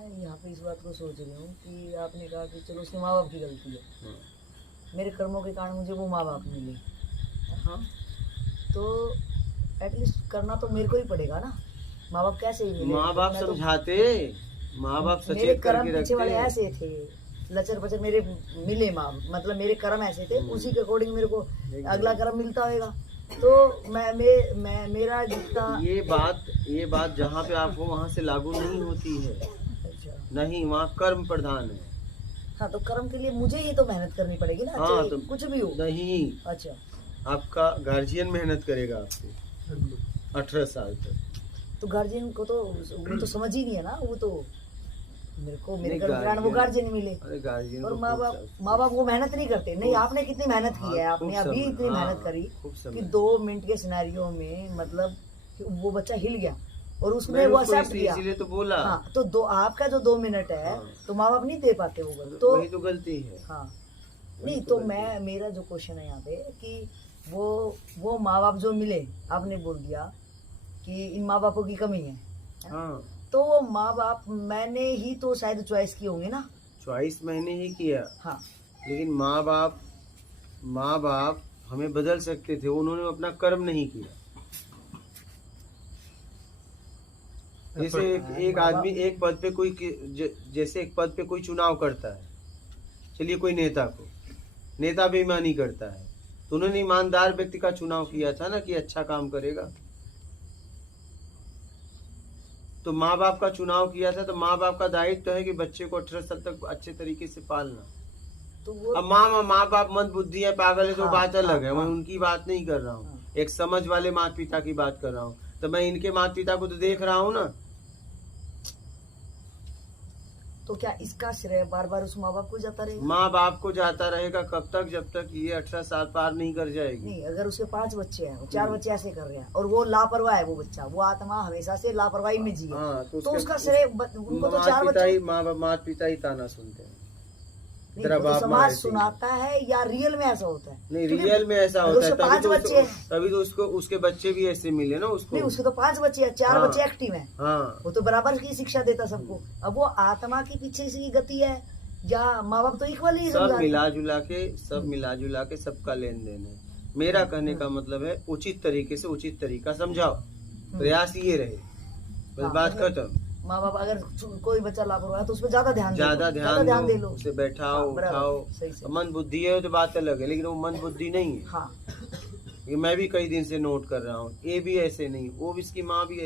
मैं यहाँ पे इस बात को सोच रही हूँ कि आपने कहा कि चलो उसके माँ बाप की गलती है, मेरे कर्मों के कारण मुझे वो माँ बाप मिले। हाँ, तो एटलीस्ट करना तो मेरे को ही पड़ेगा ना। माँ बाप कैसे ही मिले? माँ बाप समझाते, माँ बाप मेरे सचेत कर्म करके पीछे वाले रखते। ऐसे थे, लचर पचर मेरे मिले माँ, मतलब मेरे कर्म ऐसे थे, उसी के अकॉर्डिंग मेरे को अगला कर्म मिलता होगा। तो मैं मेरा जितना ये बात जहाँ पे आप हो वहाँ से लागू नहीं होती है। अच्छा, नहीं, वहाँ कर्म प्रधान है। हाँ, तो कर्म के लिए मुझे ही तो मेहनत करनी पड़ेगी ना, हाँ, चाहे तो कुछ भी हो। नहीं, अच्छा, आपका गार्जियन मेहनत करेगा आपको 18 साल तक। तो गार्जियन को तो वो तो समझ ही नहीं है ना, वो तो मेरे को मेरे नहीं, कर्म के कारण वो गार्जियन मिले। अरे गार्जियन और को माँ बाप वो मेहनत नहीं करते। नहीं, आपने कितनी मेहनत की है, हाँ, आपने खूब अभी समय, इतनी हाँ, मेहनत करी खूब कि समय। 2 मिनट के सिनेरियो में मतलब कि वो बच्चा हिल गया और उसने मैंने वो उसको एक्सेप्ट किया। इसीलिए तो बोला। हाँ, तो आपका जो 2 मिनट है हाँ, तो माँ बाप नहीं दे पाते वो गलत। तो वही तो गलती है। हाँ, वही नहीं तो तो गलती है। मेरा जो क्वेश्चन है यहाँ पे कि वो माँ बाप जो मिले, आपने बोल दिया कि इन माँ बापों की कमी है। हाँ, तो वो माँ बाप मैंने ही तो शायद चॉइस की होंगे ना। चॉइस मैंने ही किया, हाँ, लेकिन माँ बाप हमें बदल सकते थे, उन्होंने अपना कर्म नहीं किया। जैसे एक माँ आदमी बाप एक पद पे जैसे एक पद पे कोई चुनाव करता है, चलिए कोई नेता बेईमानी करता है, तो उन्होंने ईमानदार व्यक्ति का चुनाव किया था ना कि अच्छा काम करेगा। तो माँ बाप का चुनाव किया था, तो माँ बाप का दायित्व तो है कि बच्चे को 18 साल तक अच्छे तरीके से पालना। तो वो अब माँ बाप मंद बुद्धि है, पागल है, तो हाँ, बात अलग है। मैं हाँ, उनकी बात नहीं कर रहा हूँ, हाँ। एक समझ वाले माता पिता की बात कर रहा हूँ। तो मैं इनके माता पिता को तो देख रहा हूँ ना। तो क्या इसका श्रेय बार बार उस माँ बाप को जाता रहेगा? माँ बाप को जाता रहेगा कब तक? जब तक ये 18 साल पार नहीं कर जाएगी। नहीं, अगर उसके 5 बच्चे हैं, 4 बच्चे ऐसे कर रहे हैं और वो लापरवाह है, वो बच्चा, वो आत्मा हमेशा से लापरवाही में जिए, हाँ, तो उसका श्रेय उनको तो 4 बच्चे। माता पिता ही ताना सुनते हैं। नहीं, तेरा वो तो बाप माँ समाज ऐसे ही सुनाता है या रियल में ऐसा होता है? नहीं, क्योंकि रियल में ऐसा अगर होता है। उसके 5 बच्चे हैं, तभी तो उसको उसके बच्चे भी ऐसे मिले ना उसको। नहीं, उसके तो 5 बच्चे हैं, 4 हाँ, बच्चे एक्टिव हैं, हाँ, वो तो बराबर की शिक्षा देता सबको। अब वो आत्मा के पीछे से गति है या माँ बाप तो इक्वल ही सब समझा रहे हैं। मिला जुला के सबका लेन देन है। मेरा कहने का मतलब है उचित तरीके से उचित तरीका समझाओ, प्रयास ये रहे, बस हाँ, बात मतलब खत्म। माँ बाप अगर कोई बच्चा लापरवाह है तो उस पर ज्यादा ध्यान ध्यान दे दो, लो, उसे बैठाओ, हाँ, बराबर, उठाओ। सही से। मंद बुद्धि है तो बात अलग है, लेकिन वो मंद बुद्धि नहीं है। हाँ, ये मैं भी कई दिन से नोट कर रहा हूँ। ये भी ऐसे नहीं, वो भी इसकी माँ भी